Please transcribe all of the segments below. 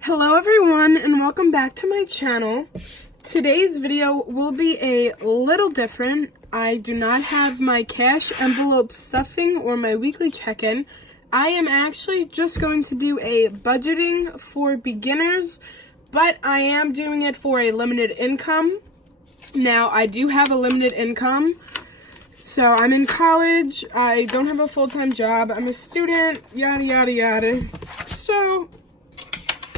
Hello everyone and welcome back to my channel. Today's video will be a little different. I do not have my cash envelope stuffing or my weekly check-in. I am actually just going to do a budgeting for beginners, but I am doing it for a limited income. Now, I do have a limited income. So I'm in college, I don't have a full-time job, I'm a student, yada yada yada. So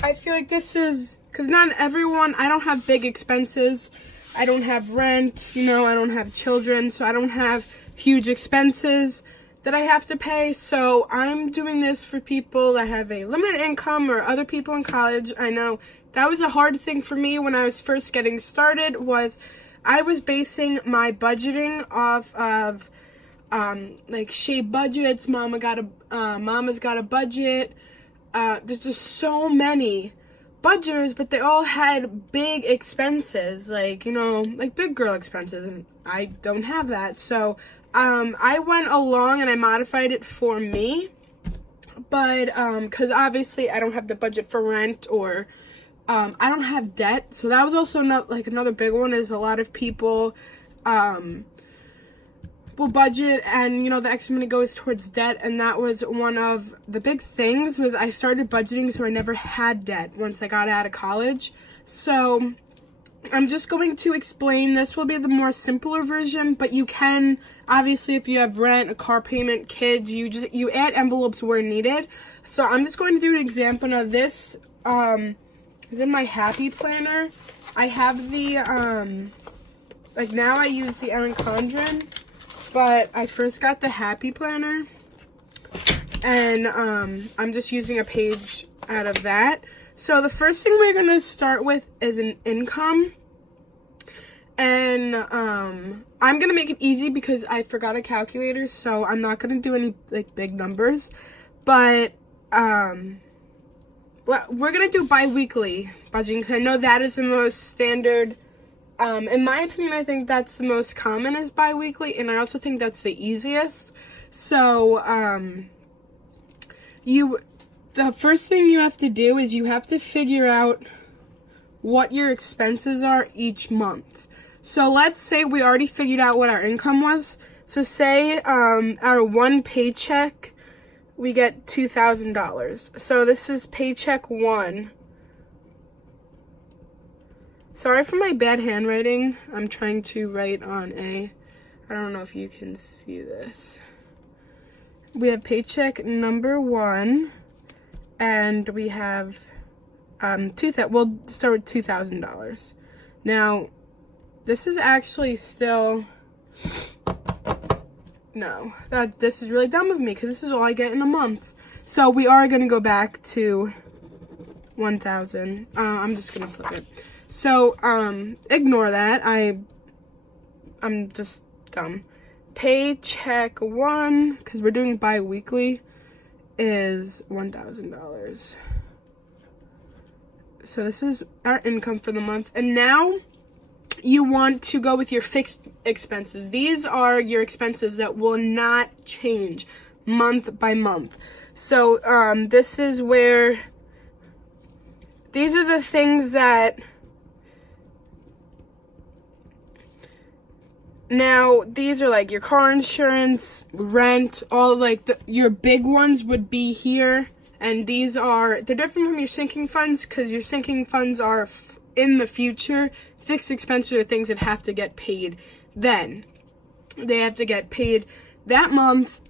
I feel like this is, because not everyone, I don't have big expenses. I don't have rent, I don't have children, so I don't have huge expenses that I have to pay. So I'm doing this for people that have a limited income or other people in college. I know that was a hard thing for me when I was first getting started, was I was basing my budgeting off of like shape budgets. Mama's got a budget. There's just so many budgeters, but they all had big expenses, like big girl expenses, and I don't have that. So I went along and I modified it for me, but because obviously I don't have the budget for rent, or I don't have debt. So that was also not like another big one, is a lot of people will budget and the extra money goes towards debt, and that was one of the big things. Was I started budgeting so I never had debt once I got out of college. So I'm just going to explain. This will be the more simpler version, but you can obviously, if you have rent, a car payment, kids, you add envelopes where needed. So I'm just going to do an example. Now this is in my happy planner. I have the like now I use the Erin Condren, but I first got the happy planner, and I'm just using a page out of that. So the first thing we're gonna start with is an income, and I'm gonna make it easy because I forgot a calculator, so I'm not gonna do any like big numbers, but we're gonna do bi-weekly budgeting because I know that is the most standard. In my opinion, I think that's the most common, is bi-weekly, and I also think that's the easiest. So the first thing you have to do is you have to figure out what your expenses are each month. So let's say we already figured out what our income was. So say our one paycheck, we get $2,000. So this is paycheck 1. Sorry for my bad handwriting. I'm trying to write on I don't know if you can see this. We have paycheck number 1, and we have we'll start with $2,000. Now, this is actually still, no, this is really dumb of me because this is all I get in a month. So we are going to go back to 1,000. I'm just going to flip it. So, ignore that. I'm just dumb. Paycheck 1, because we're doing bi-weekly, is $1,000. So this is our income for the month. And now you want to go with your fixed expenses. These are your expenses that will not change month by month. So, this is where, these are the things that, now, these are like your car insurance, rent, all like your big ones would be here. And these they're different from your sinking funds, because your sinking funds are in the future. Fixed expenses are things that have to get paid then. They have to get paid that month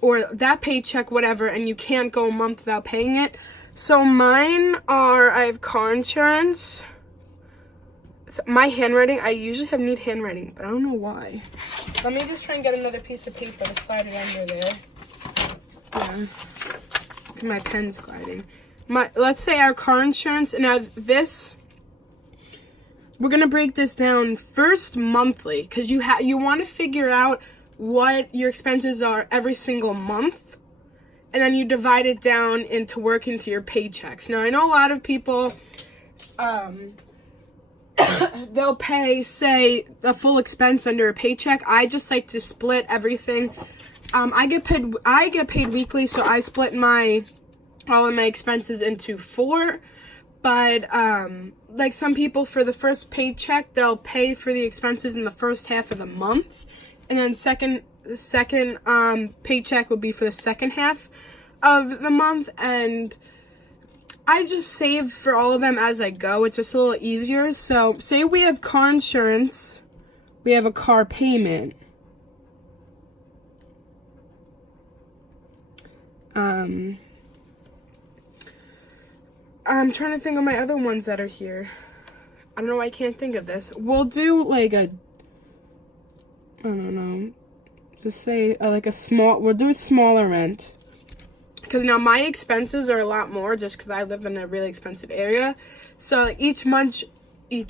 or that paycheck, whatever, and you can't go a month without paying it. So mine are, I have car insurance. So my handwriting, I usually need handwriting, but I don't know why. Let me just try and get another piece of paper to slide it under there. Yeah. My pen's gliding. Let's say our car insurance. Now this, we're gonna break this down first monthly, because you want to figure out what your expenses are every single month, and then you divide it down into your paychecks. Now I know a lot of people, they'll pay, say, a full expense under a paycheck. I just like to split everything. I get paid weekly, so I split all of my expenses into 4. But like some people, for the first paycheck, they'll pay for the expenses in the first half of the month, and then the second paycheck will be for the second half of the month. And I just save for all of them as I go. It's just a little easier. So say we have car insurance, we have a car payment, I'm trying to think of my other ones that are here. I don't know why I can't think of this. We'll do like I don't know, just say like we'll do a smaller rent. Because now my expenses are a lot more just because I live in a really expensive area. So each month, I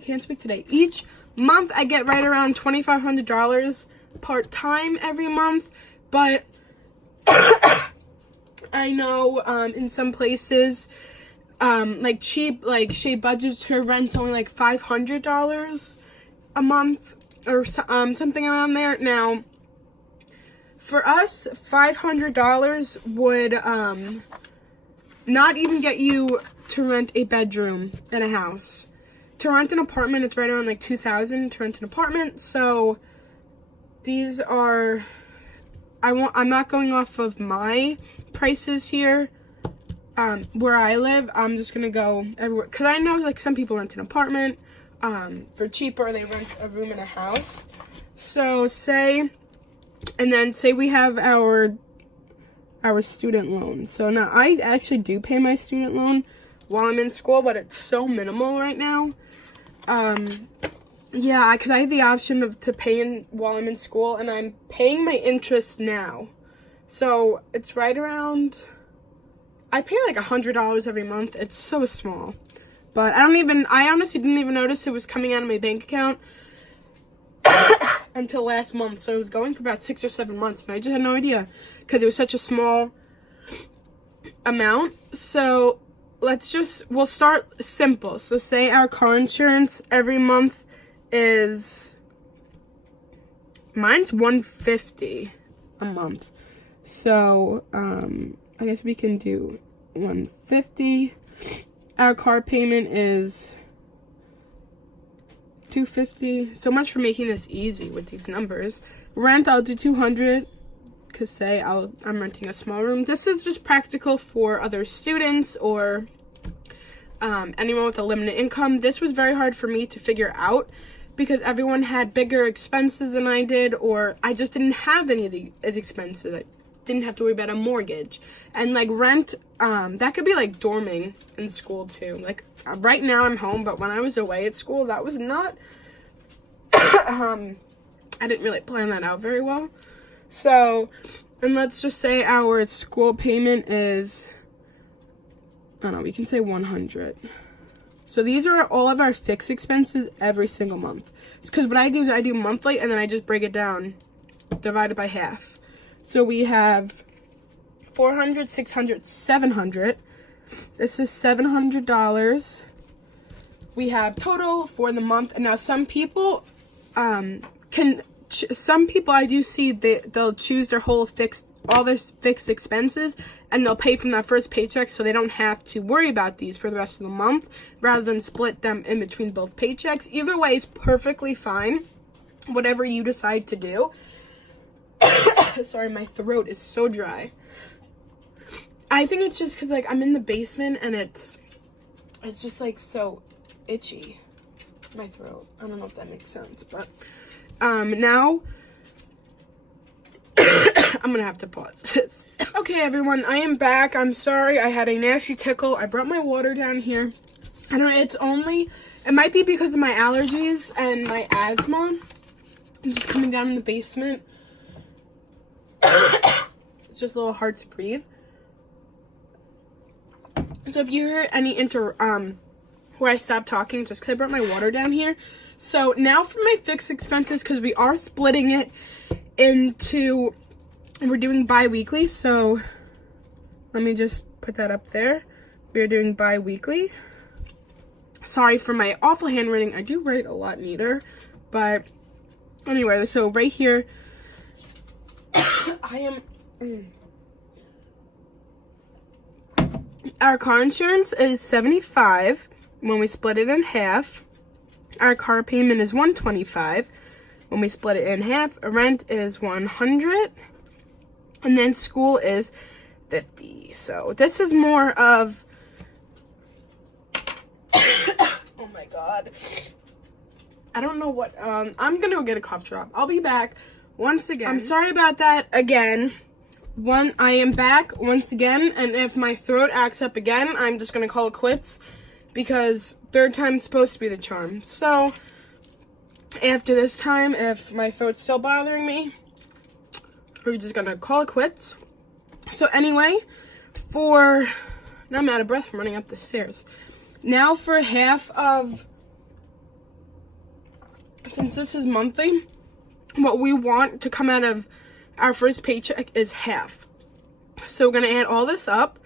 can't speak today. Each month I get right around $2,500 part-time every month. But I know in some places, like cheap, like Shea budgets her rent's only like $500 a month or something around there. Now, for us, $500 would not even get you to rent a bedroom in a house. To rent an apartment, it's right around like $2,000 to rent an apartment. So these are, I'm not going off of my prices here where I live. I'm just gonna go everywhere because I know like some people rent an apartment for cheaper. They rent a room in a house. So say we have our student loan. So now I actually do pay my student loan while I'm in school, but it's so minimal right now. Yeah, because I have the option to pay while I'm in school, and I'm paying my interest now. So it's right around, I pay like $100 every month. It's so small. But I honestly didn't even notice it was coming out of my bank account until last month. So it was going for about 6 or 7 months, and I just had no idea because it was such a small amount. So we'll start simple. So say our car insurance every month is, mine's $150 a month. So I guess we can do $150. Our car payment is $250. So much for making this easy with these numbers. Rent, I'll do $200 because say I'm renting a small room. This is just practical for other students or anyone with a limited income. This was very hard for me to figure out because everyone had bigger expenses than I did, or I just didn't have any of the expenses. I didn't have to worry about a mortgage. And like rent, that could be like dorming in school too. Like right now I'm home, but when I was away at school, that was not, I didn't really plan that out very well. So, and let's just say our school payment is, I don't know, we can say $100. So these are all of our fixed expenses every single month. It's because what I do is I do monthly and then I just break it down, divided by half. So we have $400, $600, $700. This is $700. We have total for the month. And now some people some people I do see they'll choose their all their fixed expenses and they'll pay from that first paycheck so they don't have to worry about these for the rest of the month rather than split them in between both paychecks. Either way is perfectly fine, whatever you decide to do. Sorry, my throat is so dry. I think it's just because like I'm in the basement and it's just like so itchy, my throat. I don't know if that makes sense, but now I'm gonna have to pause this. Okay, everyone, I am back. I'm sorry, I had a nasty tickle. I brought my water down here. I don't know, it might be because of my allergies and my asthma. I'm just coming down in the basement. It's just a little hard to breathe. So if you hear any where I stopped talking, just because I brought my water down here. So now for my fixed expenses, because we are splitting it into, we're doing bi-weekly. So let me just put that up there. We are doing bi-weekly. Sorry for my awful handwriting. I do write a lot neater. But anyway, so right here, Our car insurance is $75 when we split it in half. Our car payment is $125 when we split it in half. Rent is $100, and then school is $50. So this is more of oh my god. I don't know what I'm gonna go get a cough drop. I'll be back once again. I'm sorry about that again. I am back once again, and if my throat acts up again, I'm just gonna call it quits because third time's supposed to be the charm. So after this time, if my throat's still bothering me, we're just gonna call it quits. So anyway, now I'm out of breath from running up the stairs. Now for half of, since this is monthly, what we want to come out of our first paycheck is half. So we're gonna add all this up,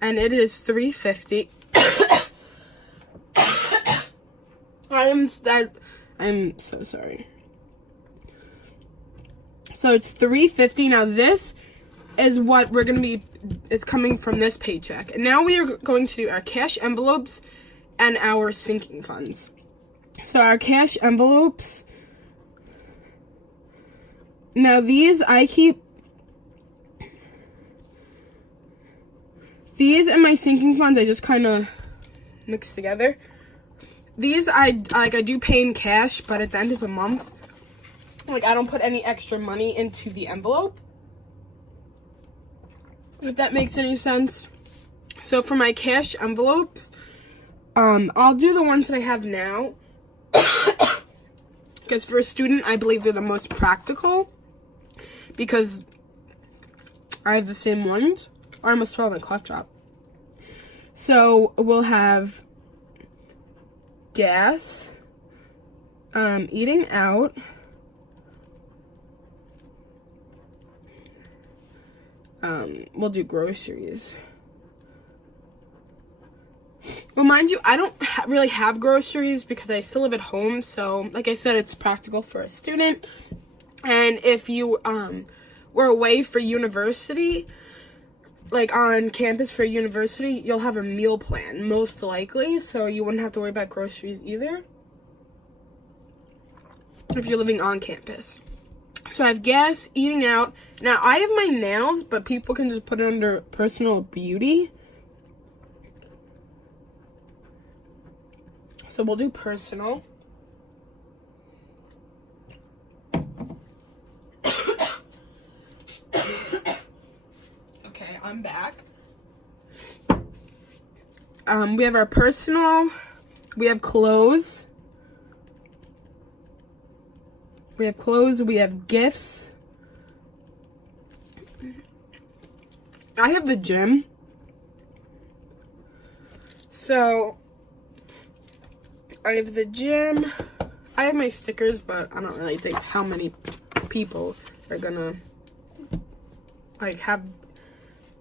and it is $350. I'm so sorry. So it's $350. Now this is what we're gonna be. It's coming from this paycheck, and now we are going to do our cash envelopes and our sinking funds. So our cash envelopes. Now these and my sinking funds I just kind of mix together. These I do pay in cash, but at the end of the month, like, I don't put any extra money into the envelope, if that makes any sense. So for my cash envelopes, I'll do the ones that I have now because for a student, I believe they're the most practical because I have the same ones. Or I almost fell in the cough drop. So we'll have gas, eating out, we'll do groceries. Well, mind you, I don't really have groceries because I still live at home. So, like I said, it's practical for a student. And if you were away for university, like on campus for university, you'll have a meal plan, most likely. So you wouldn't have to worry about groceries either if you're living on campus. So I have gas, eating out. Now, I have my nails, but people can just put it under personal beauty. So we'll do personal. Okay, I'm back. We have our personal. We have clothes. We have clothes. We have gifts. I have the gym. So I have the gym. I have my stickers, but I don't really think how many people are gonna like have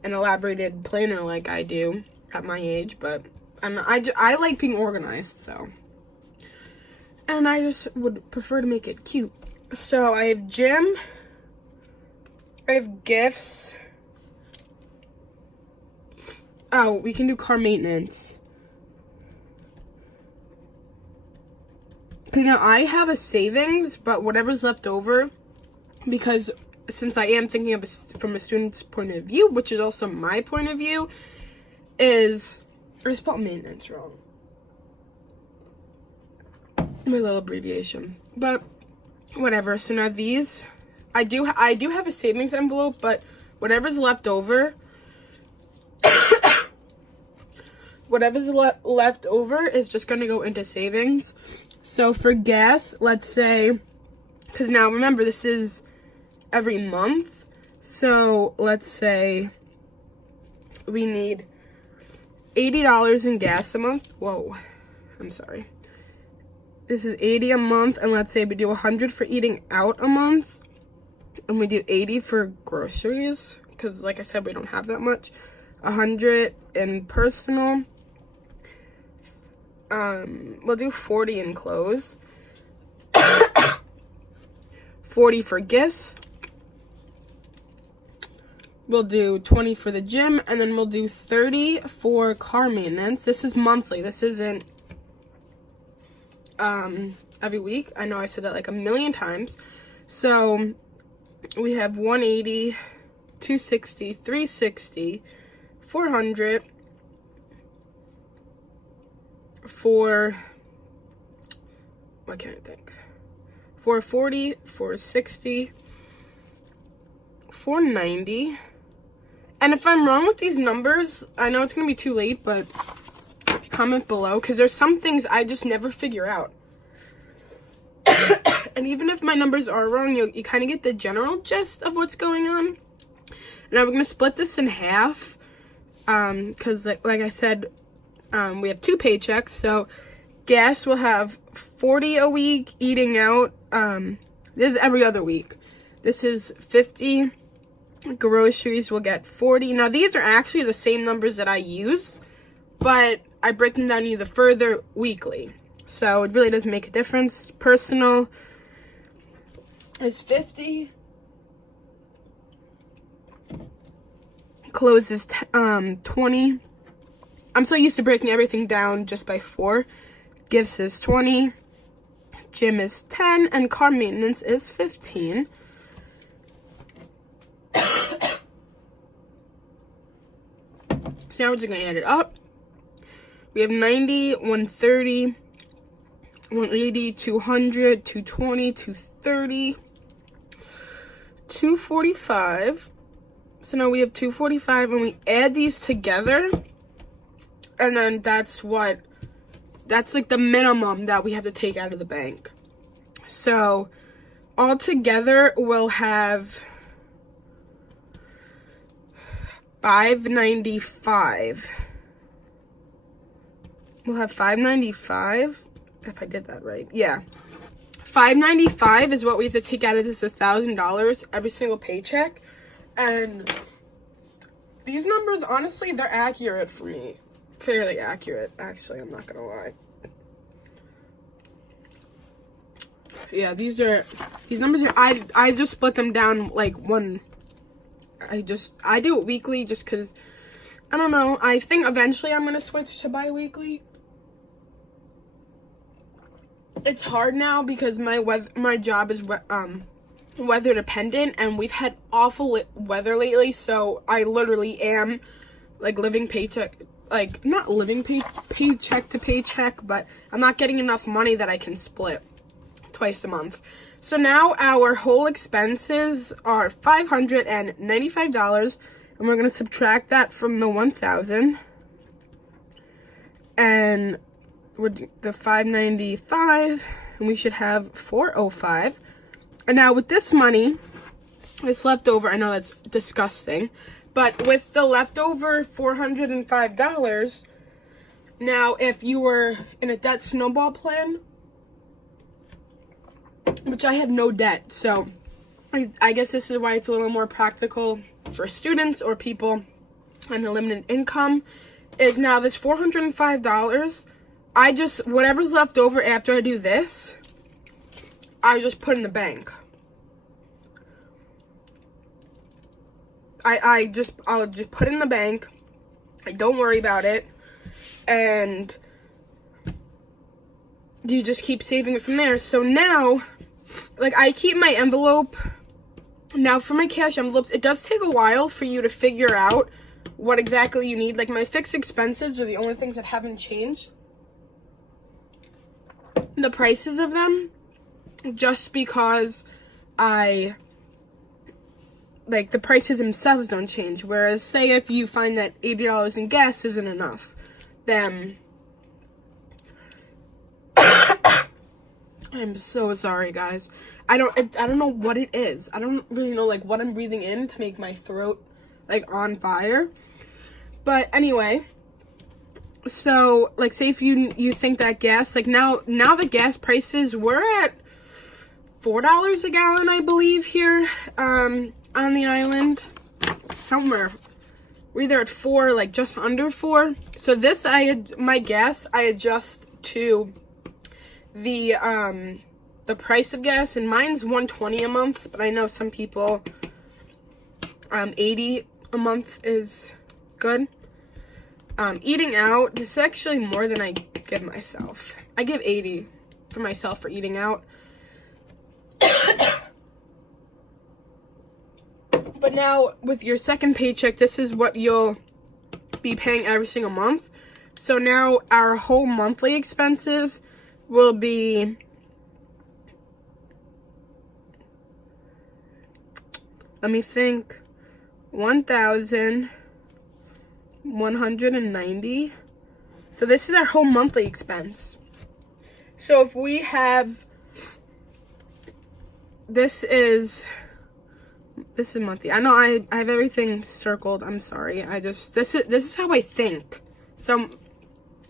an elaborated planner like I do at my age. But I like being organized, so. And I just would prefer to make it cute. So I have gym. I have gifts. Oh, we can do car maintenance. Okay, now I have a savings, but whatever's left over, because since I am thinking of from a student's point of view, which is also my point of view, is I spelled maintenance wrong. My little abbreviation, but whatever. So now these, I do have a savings envelope, but whatever's left over. Whatever's left over is just going to go into savings. So for gas, let's say, because now remember, this is every month. So let's say we need $80 in gas a month. Whoa, I'm sorry. This is $80 a month, and let's say we do $100 for eating out a month, and we do $80 for groceries, because like I said, we don't have that much. $100 in personal. We'll do $40 in clothes. $40 for gifts. we'll do 20 for the gym, and then we'll do 30 for car maintenance. This is monthly. This isn't every week. I know I said that like a million times. So we have 180, 260, 360, 400 for, what can I think? 440, 460, 490. And if I'm wrong with these numbers, I know it's gonna be too late, but comment below, because there's some things I just never figure out. And even if my numbers are wrong, you kind of get the general gist of what's going on. Now we're gonna split this in half, because like I said, we have 2 paychecks. So gas will have 40 a week. Eating out, this is every other week. This is 50. Groceries will get 40. Now these are actually the same numbers that I use, but I break them down either further weekly. So it really doesn't make a difference. Personal is 50. Clothes is 20. I'm so used to breaking everything down just by 4. Gifts is 20. Gym is 10. And car maintenance is 15. So now we're just going to add it up. We have 90, 130, 180, 200, 220, 230, 245. So now we have 245, and we add these together, and then that's like the minimum that we have to take out of the bank. So all together we'll have 595. We'll have 595, if I did that right. Yeah. 595 is what we have to take out of this $1,000 every single paycheck. And these numbers, honestly, they're accurate for me. Fairly accurate, actually, I'm not gonna lie. Yeah, these numbers are, I just split them down like one. I do it weekly just because, I don't know, I think eventually I'm gonna switch to bi-weekly. It's hard now because my job is weather dependent, and we've had awful weather lately, so I literally am like living paycheck, like not living paycheck to paycheck, but I'm not getting enough money that I can split twice a month. So now our whole expenses are $595, and we're going to subtract that from the 1,000, and with the 595, and we should have 405. And now with this money, it's left over. I know that's disgusting, but with the leftover $405, now if you were in a debt snowball plan, which I have no debt, so I guess this is why it's a little more practical for students or people on a limited income, is now this $405, whatever's left over after I do this, I just put in the bank. I'll just put it in the bank. I don't worry about it. And you just keep saving it from there. So now, like, I keep my envelope. Now for my cash envelopes, it does take a while for you to figure out what exactly you need. Like, my fixed expenses are the only things that haven't changed. The prices of them, just because the prices themselves don't change. Whereas, say if you find that $80 in gas isn't enough, then I'm so sorry, guys. I don't know what it is. I don't really know, like, what I'm breathing in to make my throat, like, on fire. But anyway, so, like, say if you think that gas, like, now the gas prices, we're at $4 a gallon, I believe, here on the island. Somewhere. We're either at 4, like, just under 4. So this, my gas, I adjust to the price of gas, and mine's $120 a month, but I know some people, $80 a month is good. Eating out, this is actually more than I give myself. I give 80 for myself for eating out. But now with your second paycheck, this is what you'll be paying every single month. So now our whole monthly expenses will be let me think, 1,190. So this is our whole monthly expense. So if we have, this is monthly. I know I have everything circled. I'm sorry. This is how I think. Some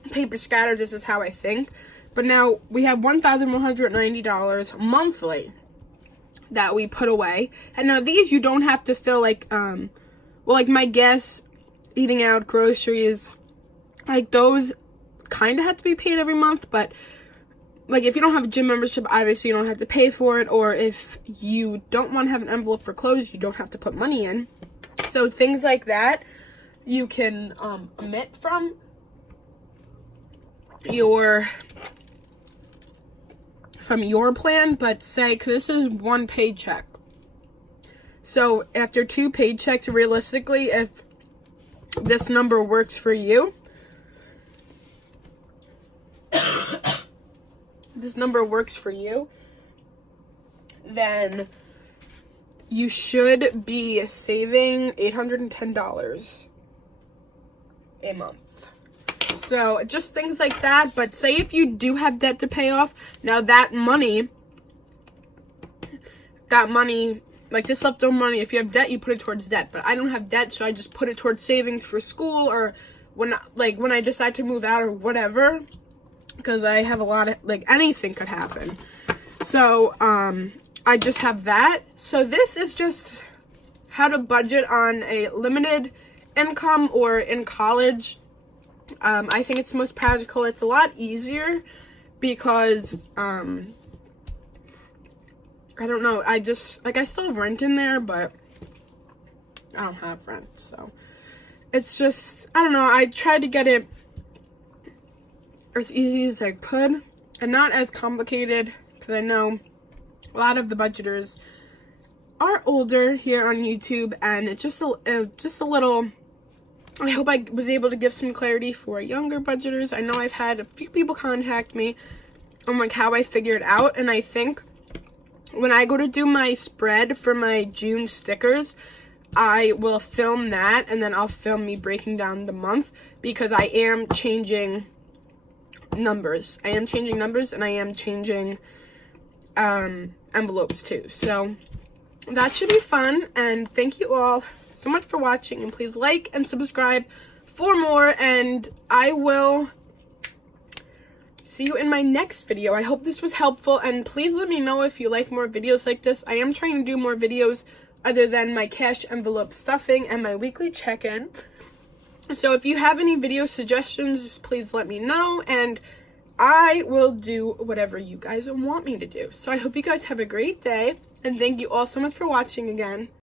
paper scattered, this is how I think. But now we have $1,190 monthly that we put away. And now these you don't have to fill like like my gas, eating out, groceries, like those kind of have to be paid every month, but like if you don't have a gym membership, obviously you don't have to pay for it, or if you don't want to have an envelope for clothes, you don't have to put money in. So things like that you can omit from your plan, but say, because this is one paycheck. So after 2 paychecks, realistically, if this number works for you, then you should be saving $810 a month. So just things like that. But say if you do have debt to pay off, now that money, like this leftover money, if you have debt, you put it towards debt. But I don't have debt, so I just put it towards savings for school, or when I decide to move out or whatever, because I have a lot of, like, anything could happen. So I just have that. So this is just how to budget on a limited income or in college. I think it's the most practical. It's a lot easier because, I don't know, I still have rent in there, but I don't have rent, so it's just, I don't know, I tried to get it as easy as I could, and not as complicated, because I know a lot of the budgeters are older here on YouTube, and it's just a little, I hope I was able to give some clarity for younger budgeters. I know I've had a few people contact me on like how I figured out, and I think when I go to do my spread for my June stickers, I will film that, and then I'll film me breaking down the month, because I am changing numbers. And I am changing envelopes too. So that should be fun, and thank you all so much for watching, and please like and subscribe for more, and I will see you in my next video. I hope this was helpful, and please let me know if you like more videos like this. I am trying to do more videos other than my cash envelope stuffing and my weekly check-in. So if you have any video suggestions, please let me know, and I will do whatever you guys want me to do. So I hope you guys have a great day, and thank you all so much for watching again.